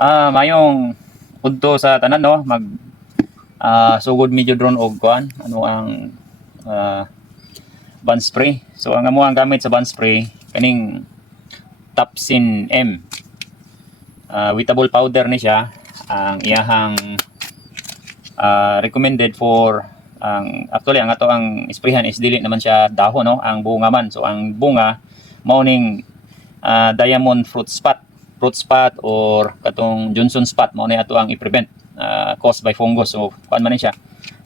Mayong udto sa tanan no, mag sugod medyo drone og kuan, ano ang band spray. So ang amo ang gamit sa band spray kaning Tapsin M. Wettable powder ni siya. Ang iyahang recommended for actually ang ato ang sprayhan is dili naman siya dahon no, ang bunga man. So ang bunga mao ning diamond fruit spot or katong Johnson spot mao ni ato ang i-prevent caused by fungus. So kuan man ni siya,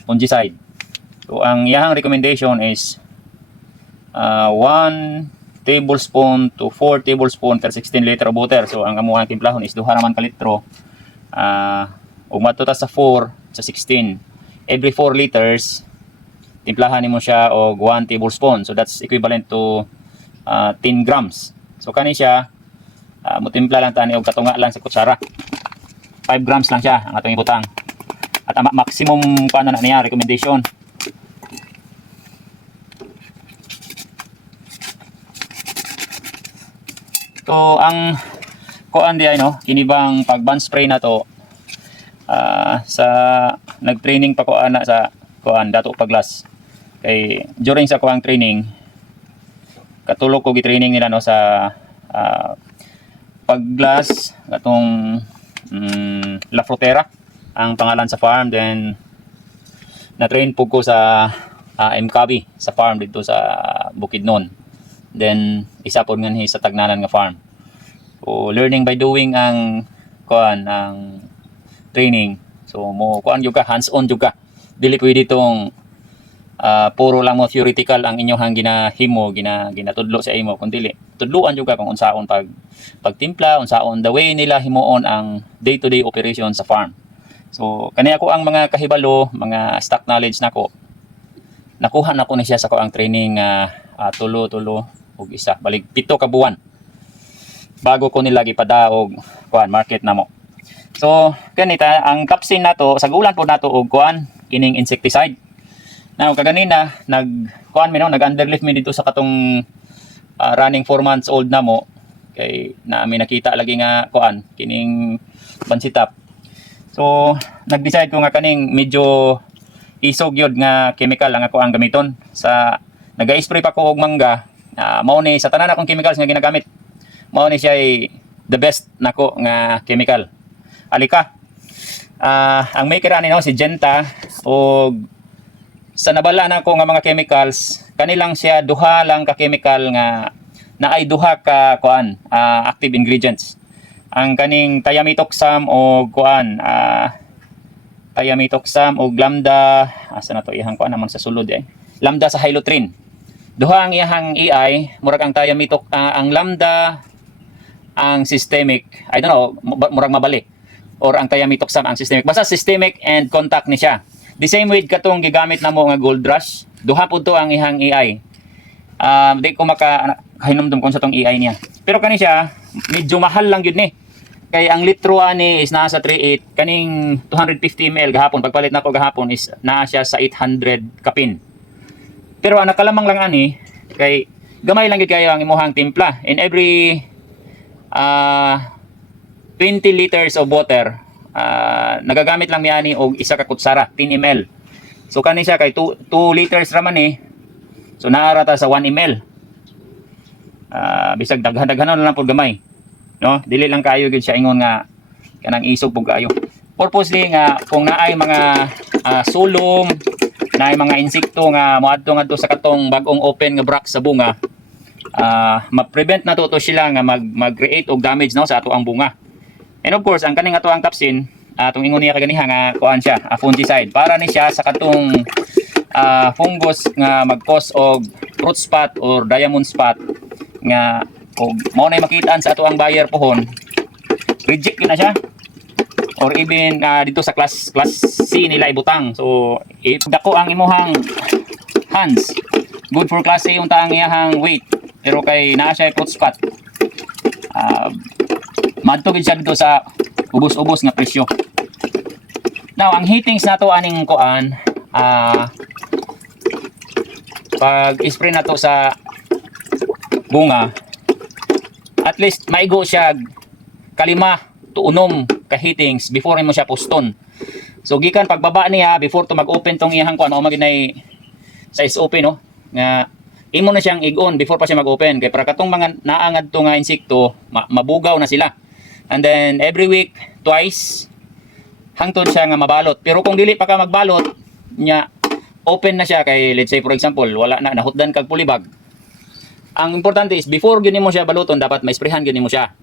fungicide. So ang iyahang recommendation is 1 tablespoon to 4 tablespoon per 16 liter of water. So ang amuhang timplahon is 2 naman ka litro. Ug matuta sa 4 sa 16, every 4 liters timplahan nimo siya og 1 tablespoon. So that's equivalent to 10 grams. So kani siya mutimpla lang tani og katunga lang sa kutsara. 5 grams lang siya ang atong ibutang. At ang maximum paano na niya recommendation. So ang kuan di ay no, kinibang pag-band spray na to sa nag-training pa ko ana sa kuan dato paglas. Kay during sa kuang training katulog ko gi-training nila no sa paglas atong La Frutera ang pangalan sa farm, then na-train po ko sa MKB sa farm dito sa Bukidnon. Then isa po nga sa Tagnanan nga farm. So learning by doing ang kuan ang training. So mo kuan jud ka, hands on jud ka. Dili pwede tong puro lang mo theoretical ang inyong ginahimo, ginatudlo sa imo, kundi tudluan jud ka kung unsaon pagtimpla, unsaon the way nila himuon ang day-to-day operation sa farm. So kani ako ang mga kahibalo, mga stock knowledge nako. Nakuha nako ni siya sa ko ang training tulo og isa balik 7 ka buwan bago ko nila gipadaog kuan market namo. So kanita ang Tapsin nato sagulan po nato og kuan kining insecticide. Now kaganina nag-kuan mi no, nag-underlift mi dito sa katong running 4 months old na mo kay naami nakita lagi nga kuan kining bansitap. So nag-decide ko nga kaning medyo isog yun nga chemical ang ako ang gamiton sa naga-spray pa ko og mangga. Mao ni sa tanan akong chemicals nga ginagamit, mao ni siya the best nako nga chemical. Alika ang maker ani no si Genta, og sa nabala na ko nga mga chemicals kanilang siya duha lang ka chemical nga naay duha ka kuan active ingredients. Ang kaning thiamethoxam o kuan thiamethoxam o lambda asa na to ihang kuan naman sa sulod lambda sa hylotrin. Duha ang iyang EI, murag ang ang lambda ang systemic, I don't know, murag mabalik, or ang thiamethoxam ang systemic. Basta systemic and contact ni siya. The same with katong gigamit namo nga Gold Rush, duha pud to ang ihang EI. Di ko makahinumdum kung sa tong EI niya. Pero kani siya medyo mahal lang gyud ni. Kay ang litro ani is nasa 3.8, kaning 250 ml gahapon pagpalit nako gahapon is naa siya sa 800 kapin. Pero ang nakalamang lang ani kay gamay lang gyud kayo ang imuhang timpla. In every 20 liters of water, nagagamit lang mi ani og isa ka kutsara, 10 ml. So kani siya kay 2 liters ra man so naara ta sa 1 ml. Bisag daghan-daghanon lang pud gamay. No, dili lang kayo gyud siya ingon nga kanang isog pug kayo. Purposely nga kung naay mga sulong, naay mga insekto nga moadto ngadto sa katong bag-ong open nga brack sa bunga, ma-prevent na to sila nga mag-create og damage no sa ato ang bunga. And of course, ang kaning ato ang Tapsin, atong ingon niya kaganiha nga kuan siya, fungicide para ni siya sa katong fungus nga mag-cause og fruit spot or diamond spot nga og mao nay makitaan sa ato ang buyer pohon, reject na siya, or even dito sa class C nila ibutang. So if dako ang imuhang hands, good for class A unta ang iyahang weight, pero kay naa siya fruit spot, madto gid siya dito sa ubos-ubos nga presyo. Now ang heatings nato aning kuan, pag spray nato sa bunga, at least maigo siya 5 to 6 ka-heatings before mo siya puston. So gikan pagbaba niya before to mag-open tong iyang kuan mao maginay sa SOP no nga imo na siyang ig-on before pa siya mag-open kay para katong mga naangad to nga insekto mabugaw na sila. And then every week twice hangtod siya nga mabalot. Pero kung dili pa ka magbalot nya open na siya kay let's say for example wala na nahutdan kag pulibag. Ang importante is before gyud nimo siya baluton dapat may sprayhan gyud nimo siya.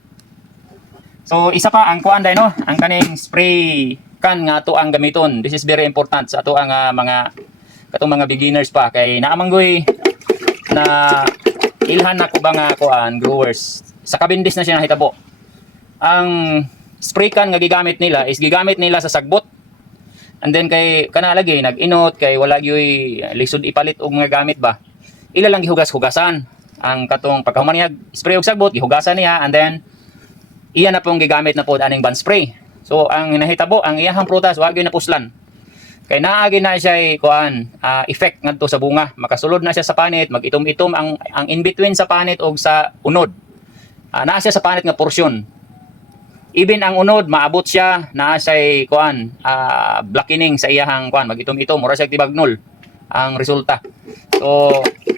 So isa pa ang kuan dai no, ang kaning spray can nga ato ang gamiton. This is very important sa ato ang mga katong mga beginners pa kay naamanggoy na ilhan na ko ba nga kuan growers sa kabindis na siya nahitabo. Ang spray can nga gigamit nila is gigamit nila sa sagbot. And then kay kana lagi nag-inot kay wala gyoy lisod ipalit og nga gamit ba. Ila lang gihugas-hugasan ang katong pagkahuman niya spray og sagbot gihugasan niya and then iya na pong gigamit na pod aning ban spray. So ang nahitabo ang iyahang prutas wa gyoy napuslan. Kay naagi na siya kuan effect ngadto sa bunga. Makasulod na siya sa panit, mag-itom-itom ang in between sa panit og sa unod. Naa siya sa panit nga porsyon. Even ang unod maabot siya naa siya kuan blackening sa iyahang kuan mag-itom-itom mura siya tibagnol ang resulta. So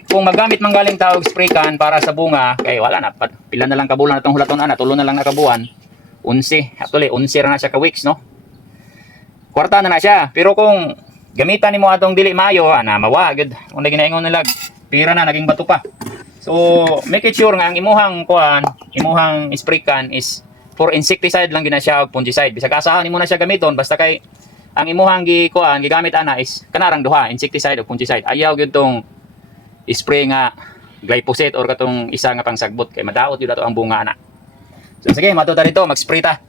kung magamit man galing taog spray can para sa bunga kay wala na pila na lang ka bulan atong hulaton ana tulo na lang na kabuan. 11 actually 11 ra na siya ka weeks no. Kwarta na siya. Pero kung gamitan nimo atong dili mayo ana mawa gyud kung ginaingon nila pira na naging bato pa. So make it sure nga ang imuhang kuan imuhang spray can is for insecticide lang gina siya og fungicide. Bisag asahan nimo na siya gamiton basta kay ang imuhang gigamit ana is kanarang duha insecticide ug fungicide. Ayaw gyud tong spray nga glyphosate or katong isa nga pangsagbot kay madaot gyud ato ang bunga ana. So sige matuta dito mag-spray ta.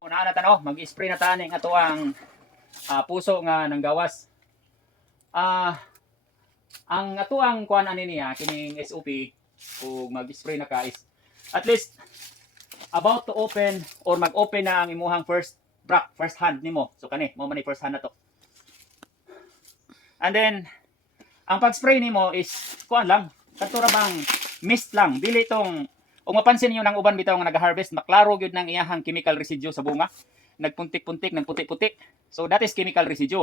Una na tanaw mag-spray na ta ning ato ang puso nga nanggawas. Ang ato ang kuan ani niya kining SOP ug mag-spray na ka is at least about to open or mag-open na ang imuhang first hand nimo. So kani mo man ni first hand na to. And then ang pag-spray nimo is kuan lang, kadto ra bang mist lang, dili tong kung mapansin niyo nang uban bitaw nga nag-harvest, maklaro gyud nang iyahang chemical residue sa bunga. Nagpuntik-puntik, nagputik-putik. So that is chemical residue.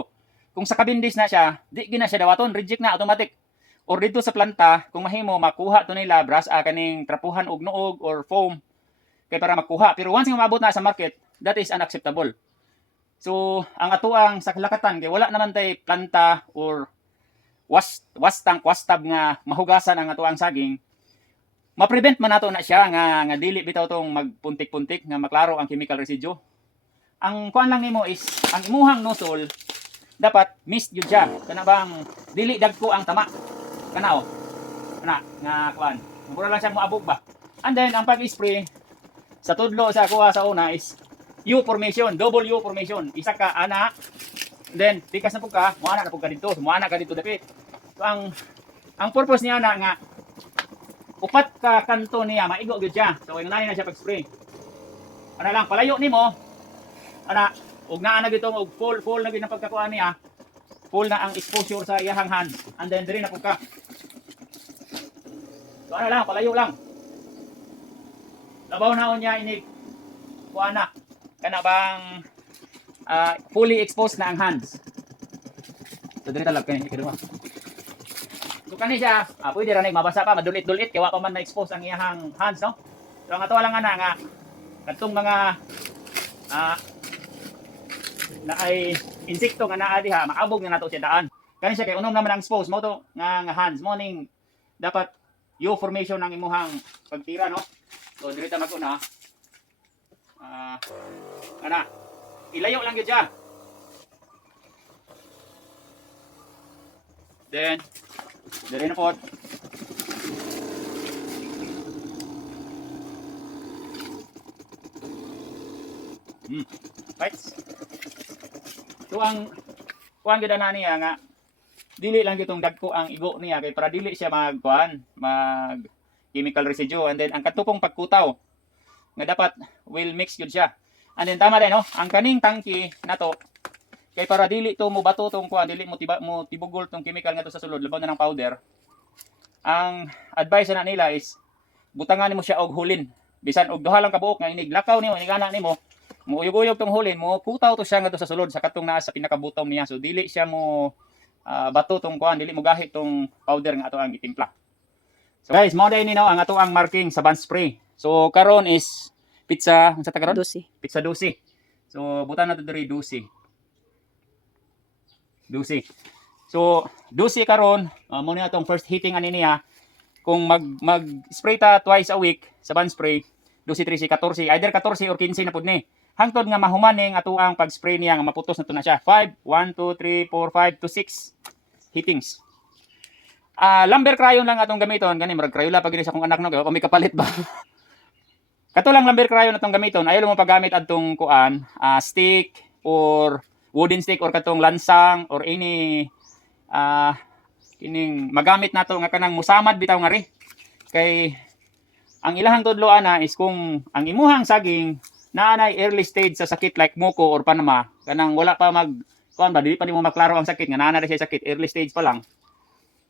Kung sa kabindis na siya, di gina siya dawaton, reject na automatic. Or dito sa planta, kung mahimo makuha to nila brass kaning trapuhan og nuog or foam kay para makuha. Pero once nga maabot na sa market, that is unacceptable. So ang atuang sa kalakatan kay wala naman tay planta or wastab nga mahugasan ang atuang saging. Ma-prevent man nato na siya nga dili bitaw tong magpuntik-puntik nga maklaro ang chemical residue. Ang kuan lang nimo is ang imuhang nozzle dapat mist gyud siya. Kana bang dili dagko ang tama. Kana kana nga kuan. Mura lang siya moabog ba. And then ang pag-spray sa tudlo sa kuha sa una is U formation, double U formation. Isa ka ana. Then tikas na pug ka, moana na pug ka dito, moana ka dito dapit. So ang purpose niya na nga upat ka kanto niya maigo gyud siya. So inganahin na siya pag-spray. Ana lang palayo nimo. Ana ug naa na gitong og full na gid ang pagkakuan niya. Full na ang exposure sa iyahang hand. And then diri na pug ka. So ana lang palayo lang. Labaw na niya inig kuana. Kana bang fully exposed na ang hands. So diri talag kani ikadua. So kani siya, pwede ra mabasa pa, madulit-dulit kay wa pa man na-expose ang iyahang hands, no? So ang ato lang ana nga kadtong mga na ay insekto nga naa diha, makabog na nato siya daan. Kani siya kay unom naman ang expose mo to nga hands mo ning dapat U formation ng imuhang pagtira, no? So diri ta mag-una. Ana, ilayo lang gyud siya. Then diri na pod. Right. So ang kuan gyud ana niya nga dili lang gitong dagko ang igo niya kay para dili siya mag chemical residue and then ang katupong pagkutaw nga dapat will mix gyud siya. And then tama din no, ang kaning tangke nato kay para dili to mo bato tong kuan dili mo tibugol tong chemical nga to sa sulod labaw na ng powder. Ang advice na nila is butangan nimo siya og hulin. Bisan og duha lang ka buok nga inig lakaw nimo inigana nimo Muuyog-uyog tong hulin mo, putaw to siya ngadto sa sulod sa katong naa sa pinakabutom niya. So dili siya mo bato tong kuan, dili mo gahit tong powder nga ato ang gitimpla. So guys, mao day ni no ang ato ang marking sa band spray. So karon is pizza, unsa ta karon? 12. Pizza 12. So butan nato diri 12. 12. So 12 karon, mo ni atong first heating ani niya. Kung mag-spray ta twice a week sa band spray, 12, 13, 14, either 14 or 15 na pud ni. Hangtod nga mahuman ning ato ang pag-spray niya nga maputos na to na siya. 5, 1, 2, 3, 4, 5 to 6 heatings. Lumber crayon lang atong gamiton, gani murag crayola pag gini sa akong anak no, kay may kapalit ba. Kato lang lumber crayon atong gamiton, ayaw mo paggamit adtong kuan, stick or wooden stick or katong lansang or any kining magamit nato nga kanang musamad bitaw nga ri. Kay ang ilahang tudloan na is kung ang imuhang saging naanay early stage sa sakit like muko or panama, kanang wala pa mag kuan ba, dili pa nimo maklaro ang sakit nga naana siya sakit, early stage pa lang.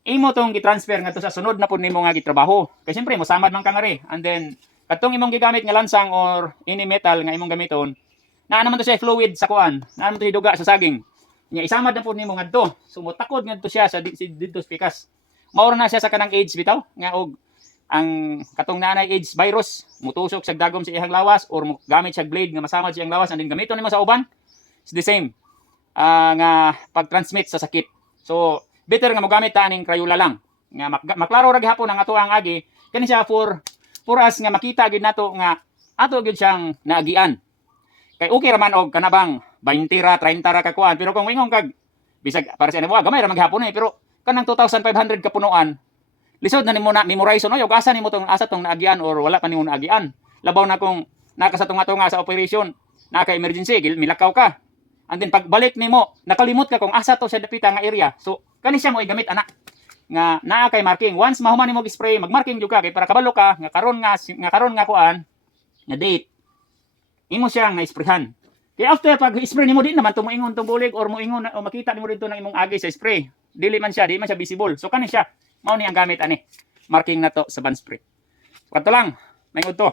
Imo tong gi-transfer ngadto sa sunod na pud nimo nga gitrabaho. Kay siyempre mosamad man ka nga ri. And then katong imong gigamit nga lansang or any metal nga imong gamiton, naa naman to siya fluid sa kuan, naa naman to duga sa saging. Nya isamad na pud nimo ngadto. Sumutakod ngadto siya sa didto pikas. Maura na siya sa kanang AIDS bitaw nga og ang katong nanay AIDS virus mutusok sa dagom sa iyang lawas or gamit siya blade nga masamad siyang lawas and then gamiton nimo sa uban. It's the same. Nga pag-transmit sa sakit. So better nga mogamit ta ning Crayola lang. Nga maklaro ra gihapon ang ato ang agi. Kani siya for us nga makita gid nato nga ato gid siyang naagian. Kay okay ra man og kanabang 20 ra 30 ra ka kuan, pero kung ingon kag bisag para sa nimo gamay ra maghapon pero kanang 2,500 ka punuan, lisod na nimo na memorize no, yung asa nimo tong asa tong naagian or wala pa nimo naagian. Labaw na kung naka sa tunga sa operation, naka emergency, milakaw ka. And then pagbalik nimo, nakalimot ka kung asa to sa dapita nga area. So kani siya mo igamit ana nga naa kay marking. Once mahuman nimo gi-spray, mag-marking jud ka kay para kabalo ka nga karon nga kuan nga date. Imo siya nga isprayhan. Kaya after pag spray nimo din naman tumuingon tong bulig or moingon o makita nimo dito ng imong agi sa spray. Dili man siya visible. So kani siya mao ni ang gamit ani. Marking na to sa band spray. So, kato lang, may to.